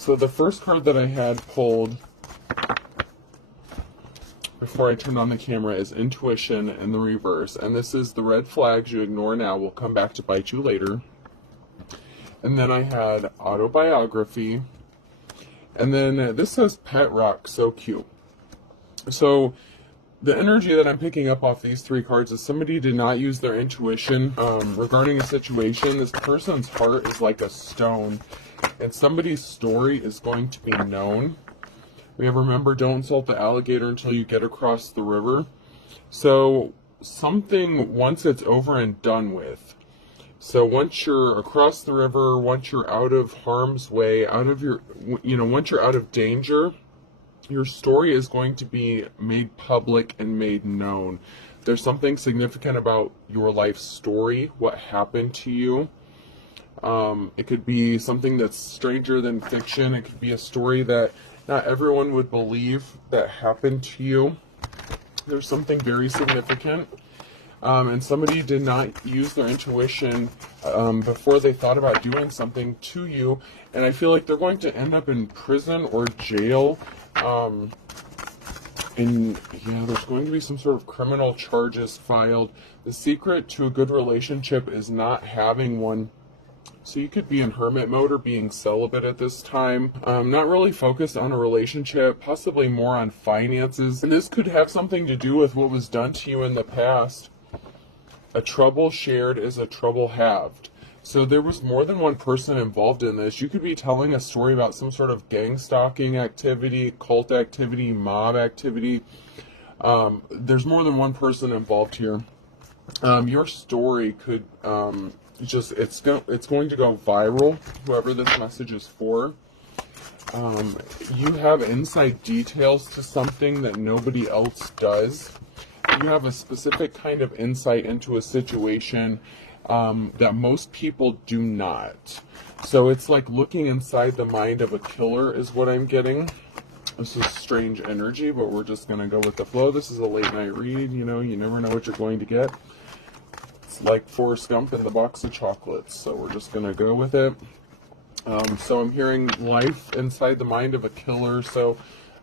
So the first card that I had pulled before I turned on the camera is intuition in the reverse. And this is the red flags you ignore now will come back to bite you later. And then I had autobiography. And then this says pet rock, so cute. So the energy that I'm picking up off these three cards is somebody did not use their intuition regarding a situation. This person's heart is like a stone, and somebody's story is going to be known. We have, remember, don't insult the alligator until you get across the river. So something, once it's over and done with, so once you're across the river, once you're out of harm's way, out of your, once you're out of danger, your story is going to be made public and made known. There's something significant about your life story, what happened to you. It could be something that's stranger than fiction. It could be a story that not everyone would believe that happened to you. There's something very significant. And somebody did not use their intuition before they thought about doing something to you. And I feel like they're going to end up in prison or jail. And yeah, there's going to be some sort of criminal charges filed. The secret to a good relationship is not having one. So you could be in hermit mode or being celibate at this time. Not really focused on a relationship, possibly more on finances. And this could have something to do with what was done to you in the past. A trouble shared is a trouble halved. So there was more than one person involved in this. You could be telling a story about some sort of gang stalking activity, cult activity, mob activity. There's more than one person involved here. Your story could it's going to go viral, whoever this message is for. You have inside details to something that nobody else does. You have a specific kind of insight into a situation that most people do not. So it's like looking inside the mind of a killer is what I'm getting. This is strange energy, but we're just going to go with the flow. This is a late night read. You never know what you're going to get. It's like Forrest Gump in the box of chocolates. So we're just going to go with it. So I'm hearing life inside the mind of a killer. So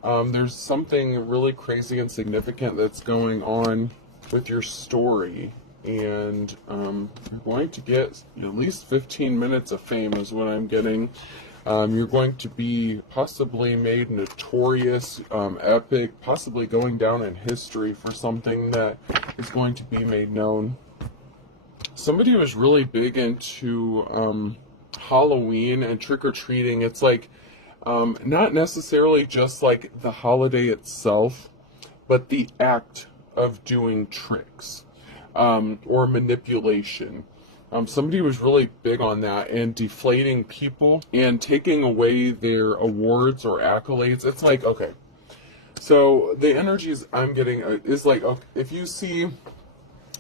there's something really crazy and significant that's going on with your story. And you're going to get at least 15 minutes of fame is what I'm getting. You're going to be possibly made notorious, epic, possibly going down in history for something that is going to be made known. Somebody was really big into Halloween and trick-or-treating. It's like not necessarily just like the holiday itself, but the act of doing tricks or manipulation. Somebody was really big on that and deflating people and taking away their awards or accolades. It's like, okay, so the energies I'm getting is like, okay, if you see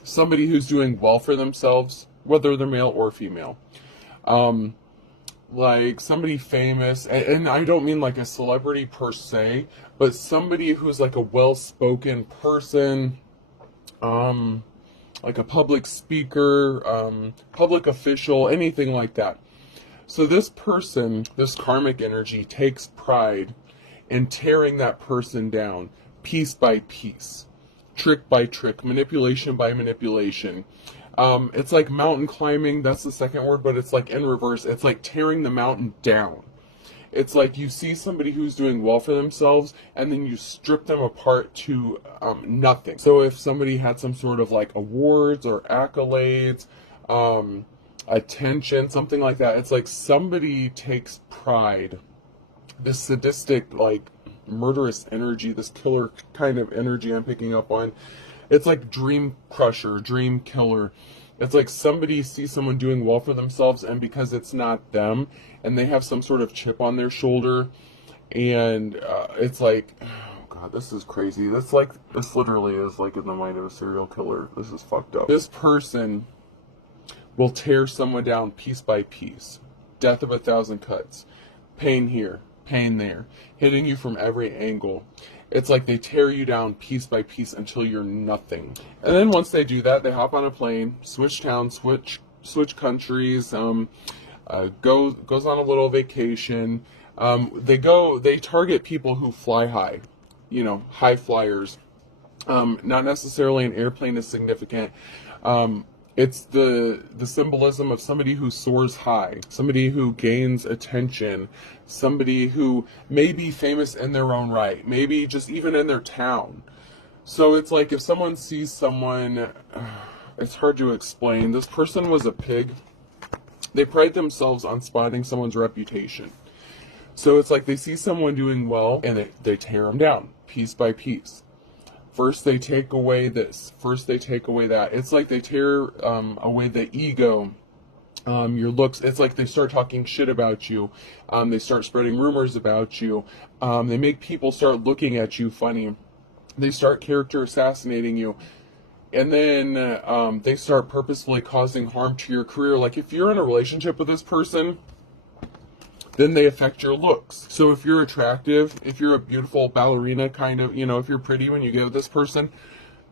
somebody who's doing well for themselves, whether they're male or female, like somebody famous, and I don't mean like a celebrity per se, but somebody who's like a well-spoken person, like a public speaker, public official, anything like that. So this person, this karmic energy, takes pride in tearing that person down piece by piece, trick by trick, manipulation by manipulation. It's like mountain climbing, that's the second word, but it's like in reverse. It's like tearing the mountain down. It's like you see somebody who's doing well for themselves, and then you strip them apart to nothing. So if somebody had some sort of like awards or accolades, attention, something like that, it's like somebody takes pride. This sadistic, like murderous energy, this killer kind of energy I'm picking up on. It's like dream crusher, dream killer. It's like somebody sees someone doing well for themselves, and because it's not them, and they have some sort of chip on their shoulder, and it's like, oh god, this is crazy. This literally is like in the mind of a serial killer. This is fucked up. This person will tear someone down piece by piece. Death of 1,000 cuts. Pain here, pain there, hitting you from every angle. It's like they tear you down piece by piece until you're nothing. And then once they do that, they hop on a plane, switch towns, switch countries, goes on a little vacation, They target people who fly high, high flyers. Not necessarily an airplane is significant. It's the symbolism of somebody who soars high, somebody who gains attention, somebody who may be famous in their own right, maybe just even in their town. So it's like if someone sees someone, it's hard to explain. This person was a pig. They pride themselves on spotting someone's reputation. So it's like they see someone doing well and they tear them down piece by piece. First they take away this, first they take away that. It's like they tear away the ego, your looks. It's like they start talking shit about you. They start spreading rumors about you. They make people start looking at you funny. They start character assassinating you. And then they start purposefully causing harm to your career. Like if you're in a relationship with this person, then they affect your looks. So if you're attractive, if you're a beautiful ballerina kind of, if you're pretty when you get with this person,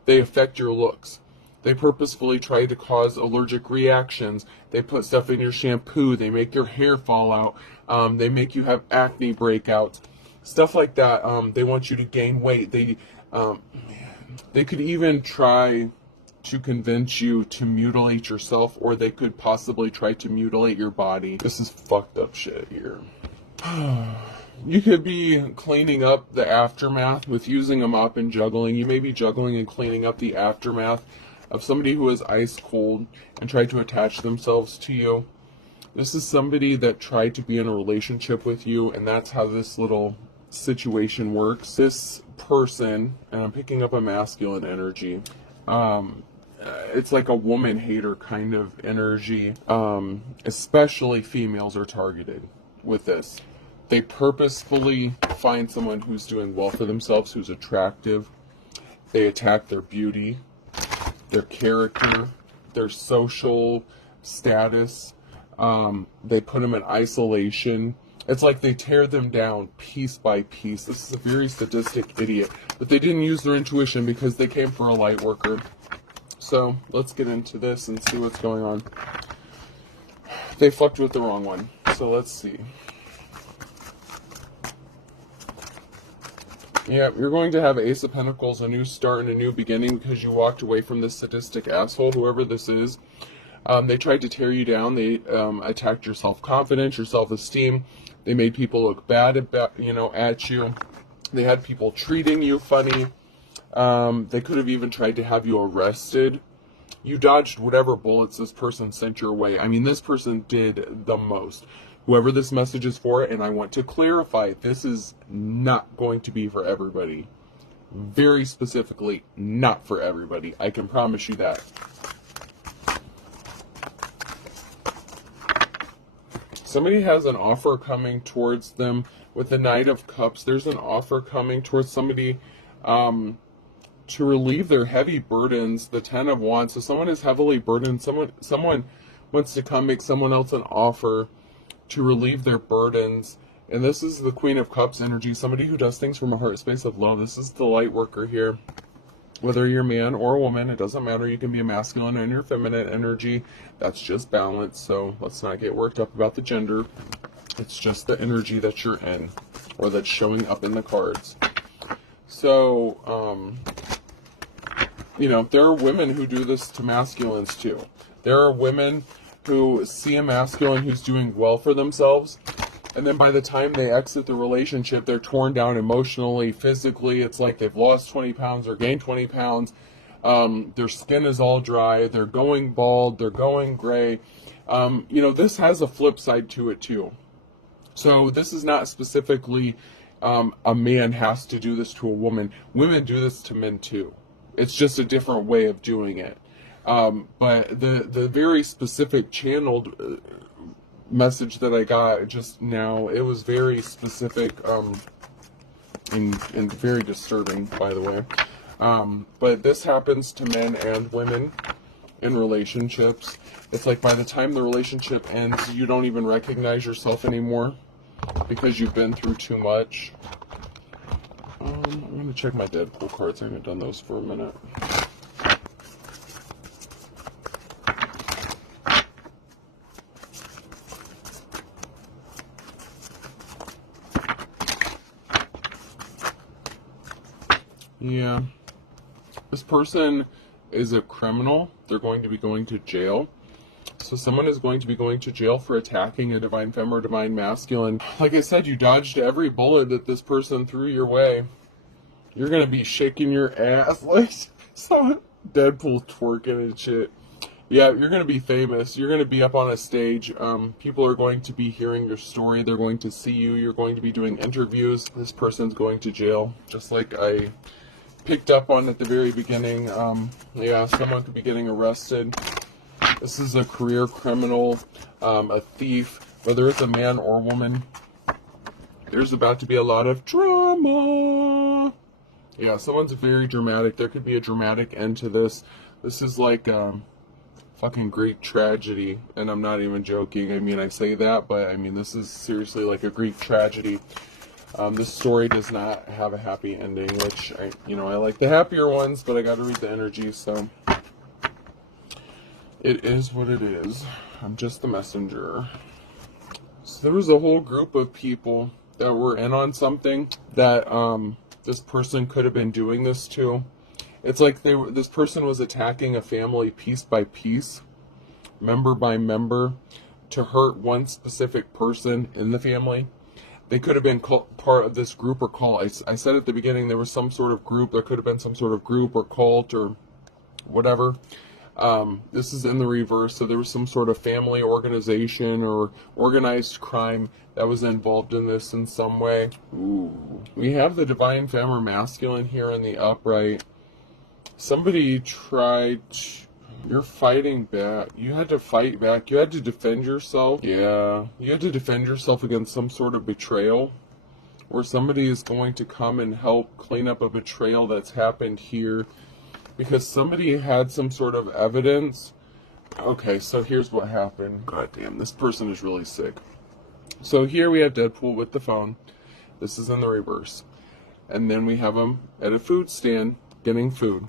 they affect your looks. They purposefully try to cause allergic reactions. They put stuff in your shampoo. They make your hair fall out. They make you have acne breakouts. Stuff like that. They want you to gain weight. They could even try to convince you to mutilate yourself, or they could possibly try to mutilate your body. This is fucked up shit here. You could be cleaning up the aftermath with using a mop and juggling. You may be juggling and cleaning up the aftermath of somebody who is ice cold and tried to attach themselves to you. This is somebody that tried to be in a relationship with you, and that's how this little situation works. This person, and I'm picking up a masculine energy, it's like a woman hater kind of energy. Especially females are targeted with this. They purposefully find someone who's doing well for themselves, who's attractive. They attack their beauty, their character, their social status. They put them in isolation. It's like they tear them down piece by piece. This is a very sadistic idiot. But they didn't use their intuition because they came for a light worker. So let's get into this and see what's going on. They fucked with the wrong one. So let's see. Yeah, you're going to have Ace of Pentacles, a new start and a new beginning, because you walked away from this sadistic asshole, whoever this is. They tried to tear you down. They attacked your self-confidence, your self-esteem. They made people look bad at you. They had people treating you funny. They could have even tried to have you arrested. You dodged whatever bullets this person sent your way. I mean, this person did the most. Whoever this message is for, and I want to clarify, this is not going to be for everybody. Very specifically, not for everybody. I can promise you that. Somebody has an offer coming towards them with the Knight of Cups. There's an offer coming towards somebody to relieve their heavy burdens, the Ten of Wands. So someone is heavily burdened. Someone wants to come make someone else an offer to relieve their burdens. And this is the Queen of Cups energy, somebody who does things from a heart space of love. This is the light worker here. Whether you're a man or a woman, it doesn't matter. You can be a masculine and your feminine energy. That's just balance. So let's not get worked up about the gender. It's just the energy that you're in, or that's showing up in the cards. So, there are women who do this to masculines too. There are women who see a masculine who's doing well for themselves, and then by the time they exit the relationship, they're torn down emotionally, physically. It's like they've lost 20 pounds or gained 20 pounds. Their skin is all dry. They're going bald. They're going gray. This has a flip side to it too. So this is not specifically a man has to do this to a woman. Women do this to men too. It's just a different way of doing it. But the very specific channeled message that I got just now, it was very specific and very disturbing, by the way. But this happens to men and women in relationships. It's like by the time the relationship ends, you don't even recognize yourself anymore because you've been through too much. I'm going to check my Deadpool cards. I haven't done those for a minute. Yeah. This person is a criminal. They're going to be going to jail. So someone is going to be going to jail for attacking a divine femme or divine masculine. Like I said, you dodged every bullet that this person threw your way. You're going to be shaking your ass like some Deadpool twerking and shit. Yeah, you're going to be famous. You're going to be up on a stage. People are going to be hearing your story. They're going to see you. You're going to be doing interviews. This person's going to jail, just like I picked up on at the very beginning. Yeah, someone could be getting arrested. This is a career criminal, a thief, whether it's a man or woman. There's about to be a lot of drama. Yeah, someone's very dramatic. There could be a dramatic end to this. This is like fucking Greek tragedy, and I'm not even joking. I mean, I say that, but I mean, this is seriously like a Greek tragedy. This story does not have a happy ending, which I like the happier ones, but I got to read the energy, so it is what it is. I'm just the messenger. So there was a whole group of people that were in on something that this person could have been doing this to. It's like this person was attacking a family piece by piece, member by member, to hurt one specific person in the family. They could have been part of this group or cult. I said at the beginning there was some sort of group. There could have been some sort of group or cult or whatever. This is in the reverse, so there was some sort of family organization or organized crime that was involved in this in some way. Ooh. We have the divine femme or masculine here in the upright. Somebody tried... You're fighting back. You had to fight back. You had to defend yourself. Yeah. You had to defend yourself against some sort of betrayal. Or somebody is going to come and help clean up a betrayal that's happened here. Because somebody had some sort of evidence. Okay, so here's what happened. God damn, this person is really sick. So here we have Deadpool with the phone. This is in the reverse. And then we have him at a food stand getting food.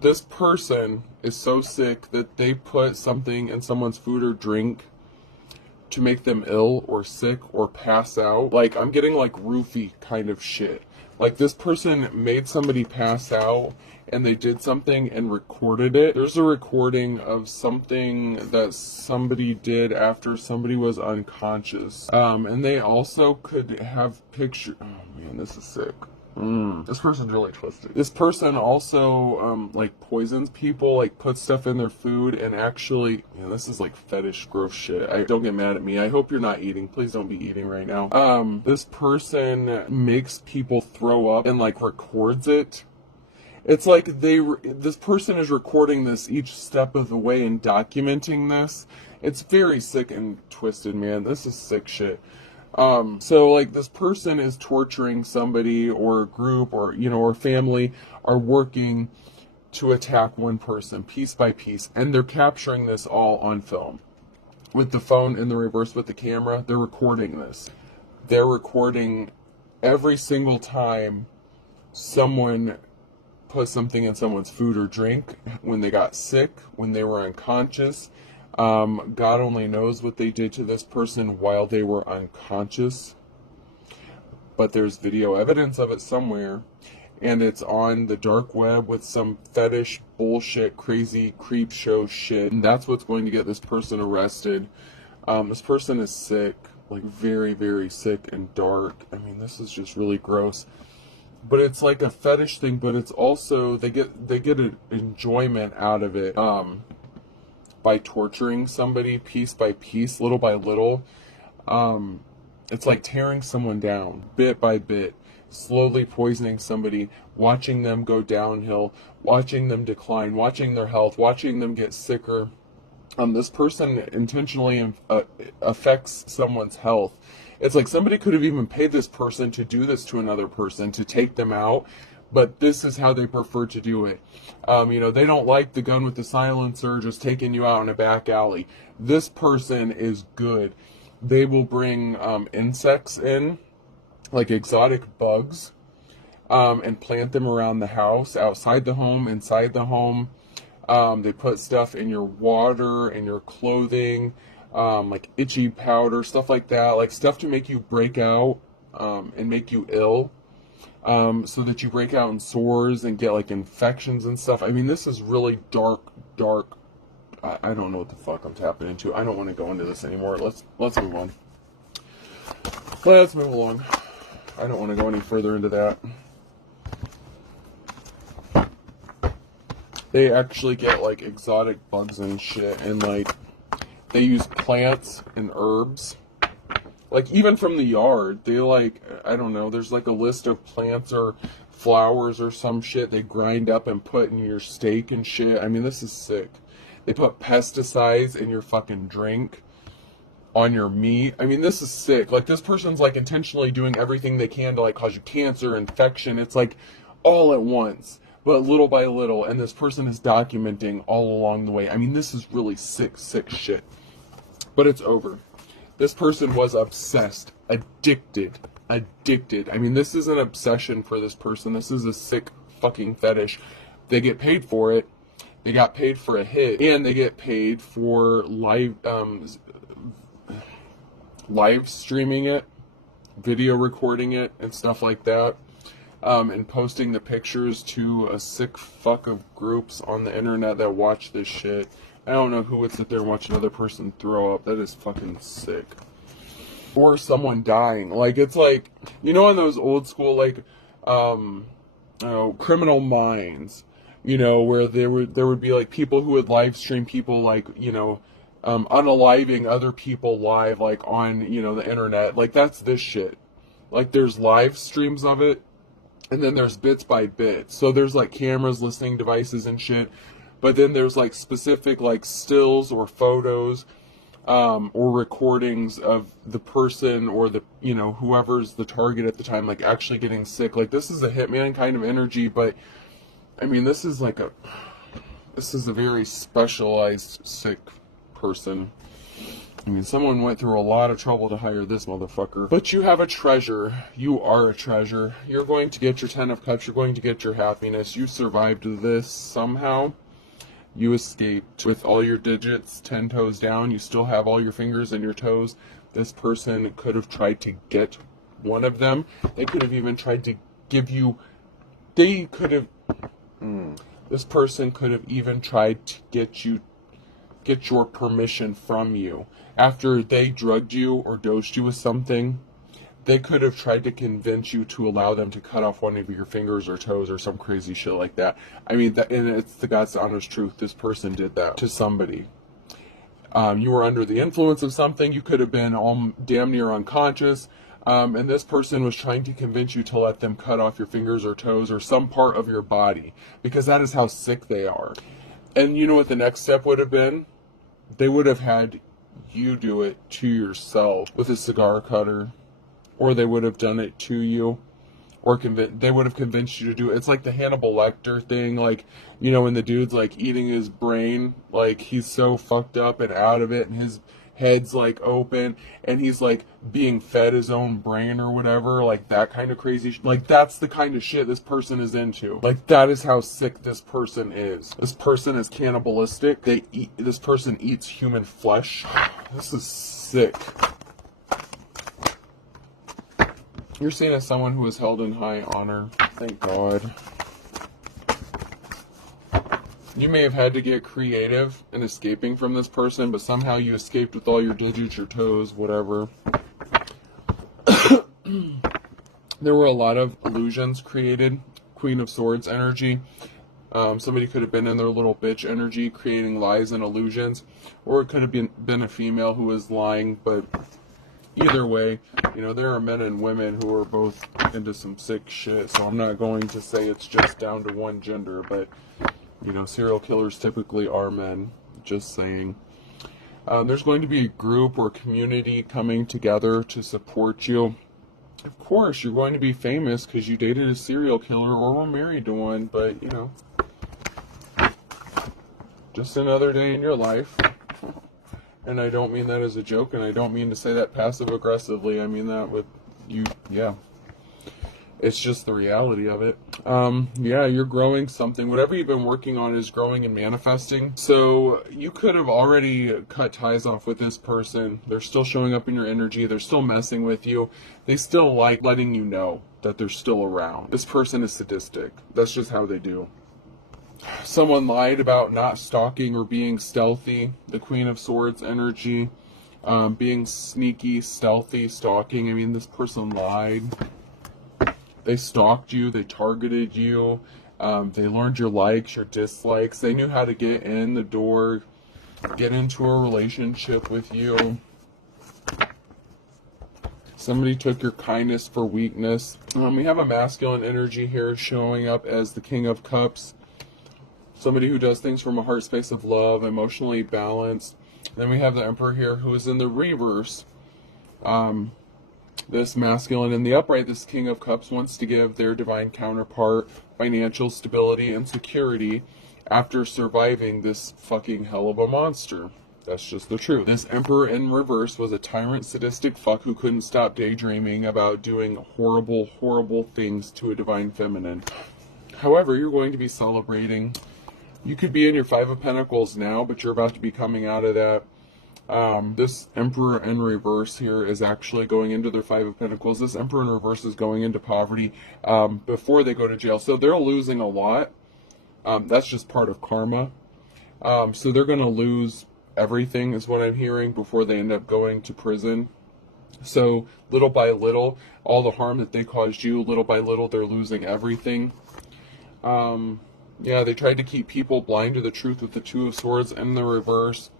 This person is so sick that they put something in someone's food or drink to make them ill or sick or pass out. Like, I'm getting like roofie kind of shit. Like, this person made somebody pass out and they did something and recorded it. There's a recording of something that somebody did after somebody was unconscious. And they also could have pictures. Oh man, this is sick. This person's really twisted. This person also, like, poisons people, like, puts stuff in their food, and actually, this is, like, fetish gross shit. Don't get mad at me. I hope you're not eating. Please don't be eating right now. This person makes people throw up and, like, records it. It's like this person is recording this each step of the way and documenting this. It's very sick and twisted, man. This is sick shit. So like this person is torturing somebody or a group or, or family are working to attack one person piece by piece. And they're capturing this all on film with the phone in the reverse with the camera. They're recording this. They're recording every single time someone put something in someone's food or drink, when they got sick, when they were unconscious. God only knows what they did to this person while they were unconscious. But there's video evidence of it somewhere. And it's on the dark web with some fetish bullshit, crazy creep show shit. And that's what's going to get this person arrested. This person is sick. Like very, very sick and dark. I mean, this is just really gross. But it's like a fetish thing, but it's also, they get an enjoyment out of it. By torturing somebody piece by piece, little by little. It's like tearing someone down, bit by bit, slowly poisoning somebody, watching them go downhill, watching them decline, watching their health, watching them get sicker. This person intentionally affects someone's health. It's like somebody could have even paid this person to do this to another person, to take them out. But this is how they prefer to do it. They don't like the gun with the silencer just taking you out in a back alley. This person is good. They will bring insects in, like exotic bugs, and plant them around the house, outside the home, inside the home. They put stuff in your water, in your clothing, like itchy powder, stuff like that. Like stuff to make you break out and make you ill. so that you break out in sores and get like infections and stuff. I mean, this is really dark. I don't know what the fuck I'm tapping into. I don't want to go into this anymore. Let's move on. Let's move along. I don't want to go any further into that. They actually get like exotic bugs and shit, and like they use plants and herbs. Like even from the yard, they like, I don't know, there's like a list of plants or flowers or some shit they grind up and put in your steak and shit. I mean, this is sick. They put pesticides in your fucking drink, on your meat. I mean, this is sick. Like this person's like intentionally doing everything they can to like cause you cancer, infection. It's like all at once, but little by little. And this person is documenting all along the way. I mean, this is really sick shit. But it's over. This person was obsessed, addicted. I mean, this is an obsession for this person. This is a sick fucking fetish. They get paid for it. They got paid for a hit, and they get paid for live streaming it, video recording it, and stuff like that, and posting the pictures to a sick fuck of groups on the internet that watch this shit. I don't know who would sit there and watch another person throw up. That is fucking sick. Or someone dying. Like, it's like, you know, in those old school, like, Criminal Minds, you know, where there would be, like, people who would live stream people, like, you know, unaliving other people live, like, on, you know, the internet. Like, that's this shit. Like, there's live streams of it, and then there's bits by bits. So there's, like, cameras, listening devices, and shit. But then there's like specific like stills or photos or recordings of the person or the, you know, whoever's the target at the time, like actually getting sick. Like this is a hitman kind of energy, but I mean, this is a very specialized sick person. I mean, someone went through a lot of trouble to hire this motherfucker. But you have a treasure. You are a treasure. You're going to get your 10 of Cups. You're going to get your happiness. You survived this somehow. You escaped with all your digits 10 toes down. You still have all your fingers and your toes. This person could have tried to get one of them. They could have even tried to give you... This person could have even tried to get your permission from you. After they drugged you or dosed you with something, they could have tried to convince you to allow them to cut off one of your fingers or toes or some crazy shit like that. I mean, and it's the God's honest truth. This person did that to somebody. You were under the influence of something. You could have been all damn near unconscious. And this person was trying to convince you to let them cut off your fingers or toes or some part of your body. Because that is how sick they are. And you know what the next step would have been? They would have had you do it to yourself with a cigar cutter. Or they would have done it to you, or they would have convinced you to do it. It's like the Hannibal Lecter thing, like, you know, when the dude's like eating his brain, like he's so fucked up and out of it, and his head's like open, and he's like being fed his own brain or whatever, like that kind of crazy like that's the kind of shit this person is into. Like that is how sick this person is. This person is cannibalistic. This person eats human flesh. This is sick. You're seen as someone who is held in high honor. Thank God. You may have had to get creative in escaping from this person, but somehow you escaped with all your digits, your toes, whatever. There were a lot of illusions created. Queen of Swords energy. Somebody could have been in their little bitch energy, creating lies and illusions. Or it could have been a female who was lying, but... Either way, you know, there are men and women who are both into some sick shit, so I'm not going to say it's just down to one gender, but, you know, serial killers typically are men, just saying. There's going to be a group or community coming together to support you. Of course, you're going to be famous because you dated a serial killer or were married to one, but, you know, just another day in your life. And I don't mean that as a joke, and I don't mean to say that passive-aggressively. I mean that with you, yeah. It's just the reality of it. Yeah, you're growing something. Whatever you've been working on is growing and manifesting. So you could have already cut ties off with this person. They're still showing up in your energy. They're still messing with you. They still like letting you know that they're still around. This person is sadistic. That's just how they do. Someone lied about not stalking or being stealthy. The Queen of Swords energy. Being sneaky, stealthy, stalking. I mean, this person lied. They stalked you, they targeted you, they learned your likes, your dislikes. They knew how to get in the door, get into a relationship with you. Somebody took your kindness for weakness. We have a masculine energy here showing up as the King of Cups. Somebody who does things from a heart space of love, emotionally balanced. Then we have the Emperor here who is in the reverse. This masculine in the upright, this King of Cups, wants to give their divine counterpart financial stability and security after surviving this fucking hell of a monster. That's just the truth. This Emperor in reverse was a tyrant, sadistic fuck who couldn't stop daydreaming about doing horrible, horrible things to a divine feminine. However, you're going to be celebrating. You could be in your Five of Pentacles now, but you're about to be coming out of that. This Emperor in reverse here is actually going into their Five of Pentacles. This Emperor in reverse is going into poverty before they go to jail. So they're losing a lot. That's just part of karma. So they're going to lose everything is what I'm hearing before they end up going to prison. So little by little, all the harm that they caused you, little by little, they're losing everything. Yeah, they tried to keep people blind to the truth with the Two of Swords in the reverse.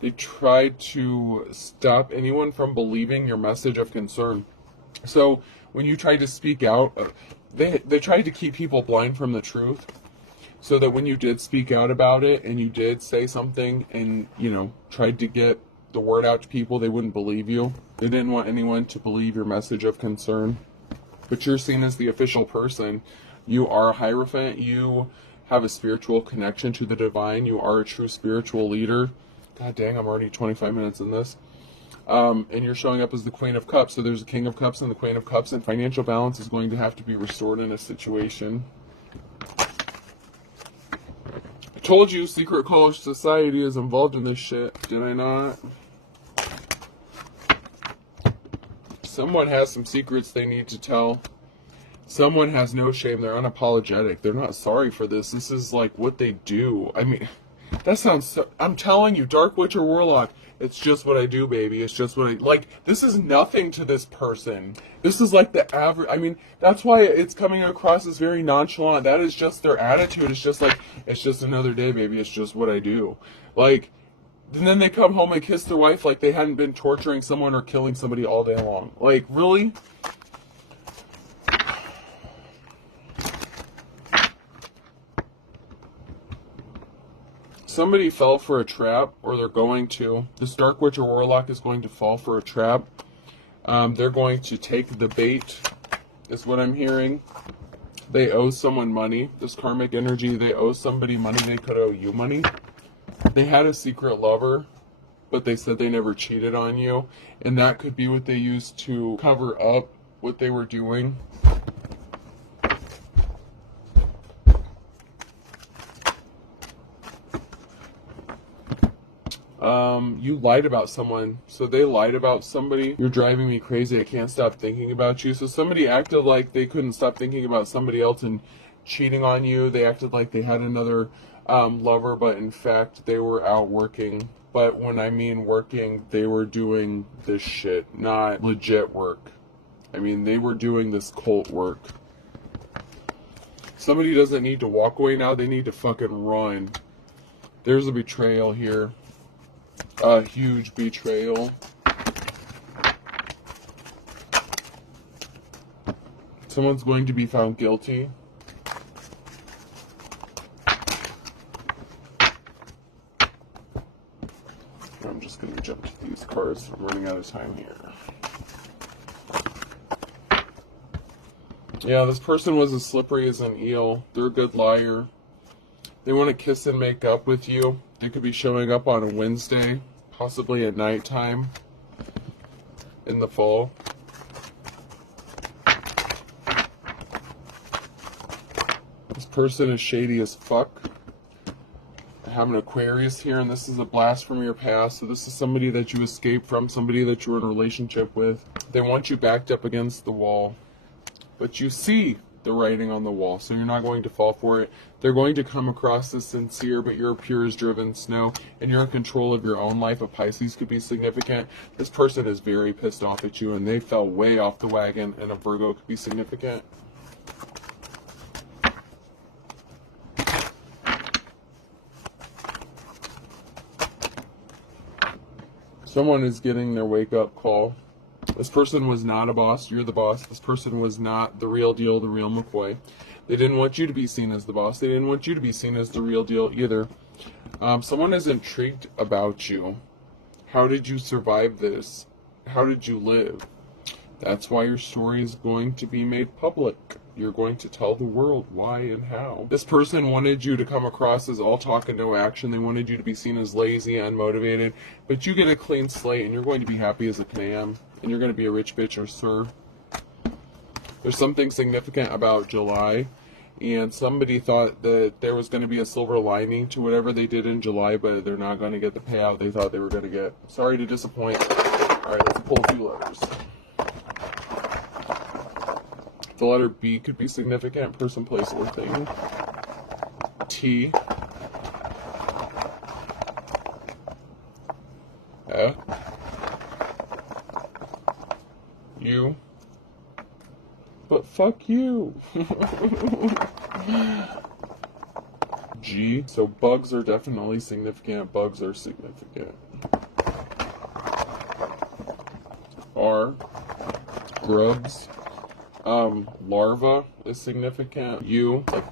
They tried to stop anyone from believing your message of concern. So when you tried to speak out, they tried to keep people blind from the truth. So that when you did speak out about it and you did say something and, you know, tried to get the word out to people, they wouldn't believe you. They didn't want anyone to believe your message of concern. But you're seen as the official person. You are a Hierophant. You have a spiritual connection to the divine. You are a true spiritual leader. God dang, I'm already 25 minutes in this. And you're showing up as the Queen of Cups. So there's a King of Cups and the Queen of Cups, and financial balance is going to have to be restored in a situation. I told you secret college society is involved in this shit. Did I not? Someone has some secrets they need to tell. Someone has no shame. They're unapologetic. They're not sorry for this. This is like what they do. I mean, that sounds so... I'm telling you, Dark Witch or Warlock, it's just what I do, baby. It's just what I... Like, this is nothing to this person. This is like the average... I mean, that's why it's coming across as very nonchalant. That is just their attitude. It's just like, it's just another day, baby. It's just what I do. Like, and then they come home and kiss their wife like they hadn't been torturing someone or killing somebody all day long. Like, really? Somebody fell for a trap, or they're going to. This Dark Witch or Warlock is going to fall for a trap. They're going to take the bait, is what I'm hearing. They owe someone money. This karmic energy, they owe somebody money. They could owe you money. They had a secret lover, but they said they never cheated on you. And that could be what they used to cover up what they were doing. You lied about someone. So they lied about somebody. You're driving me crazy. I can't stop thinking about you. So somebody acted like they couldn't stop thinking about somebody else and cheating on you. They acted like they had another lover, but in fact they were out working. But when I mean working, they were doing this shit, not legit work. I mean, they were doing this cult work. Somebody doesn't need to walk away now. They need to fucking run. There's a betrayal here. A huge betrayal. Someone's going to be found guilty. I'm just going to jump to these cards. I'm running out of time here. Yeah, this person was as slippery as an eel. They're a good liar. They want to kiss and make up with you. They could be showing up on a Wednesday, possibly at nighttime in the fall. person is shady as fuck. I have an Aquarius here, and this is a blast from your past. So this is somebody that you escaped from, somebody that you were in a relationship with. They want you backed up against the wall, but you see the writing on the wall, so you're not going to fall for it. They're going to come across as sincere, but you're pure as driven snow, and you're in control of your own life. A Pisces could be significant. This person is very pissed off at you, and they fell way off the wagon, and a Virgo could be significant. Someone is getting their wake-up call. This person was not a boss. You're the boss. This person was not the real deal, the real McCoy. They didn't want you to be seen as the boss. They didn't want you to be seen as the real deal either. Someone is intrigued about you. How did you survive this? How did you live? That's why your story is going to be made public. You're going to tell the world why and how. This person wanted you to come across as all talk and no action. They wanted you to be seen as lazy, unmotivated. But you get a clean slate, and you're going to be happy as a clam. And you're going to be a rich bitch or sir. There's something significant about July. And somebody thought that there was going to be a silver lining to whatever they did in July, but they're not going to get the payout they thought they were going to get. Sorry to disappoint. All right, let's pull a few letters. The letter B could be significant. Person, place, or thing. T. F. U. But fuck you. G. So bugs are definitely significant. Bugs are significant. R. Grubs. Larva is significant. U, like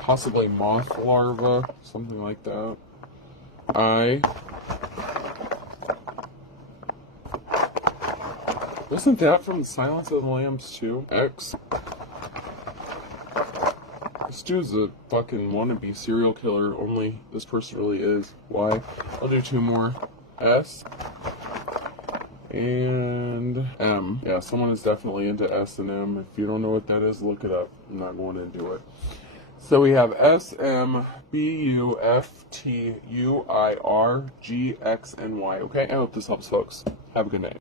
possibly moth larva, something like that. I. Wasn't that from the Silence of the Lambs too? X. This dude's a fucking wannabe serial killer, only this person really is. Y. I'll do two more. S. And M. Yeah, someone is definitely into S and M. If you don't know what that is, look it up. I'm not going to do it. So we have S, M, B, U, F, T, U, I, R, G, X, and Y. Okay, I hope this helps, folks. Have a good night.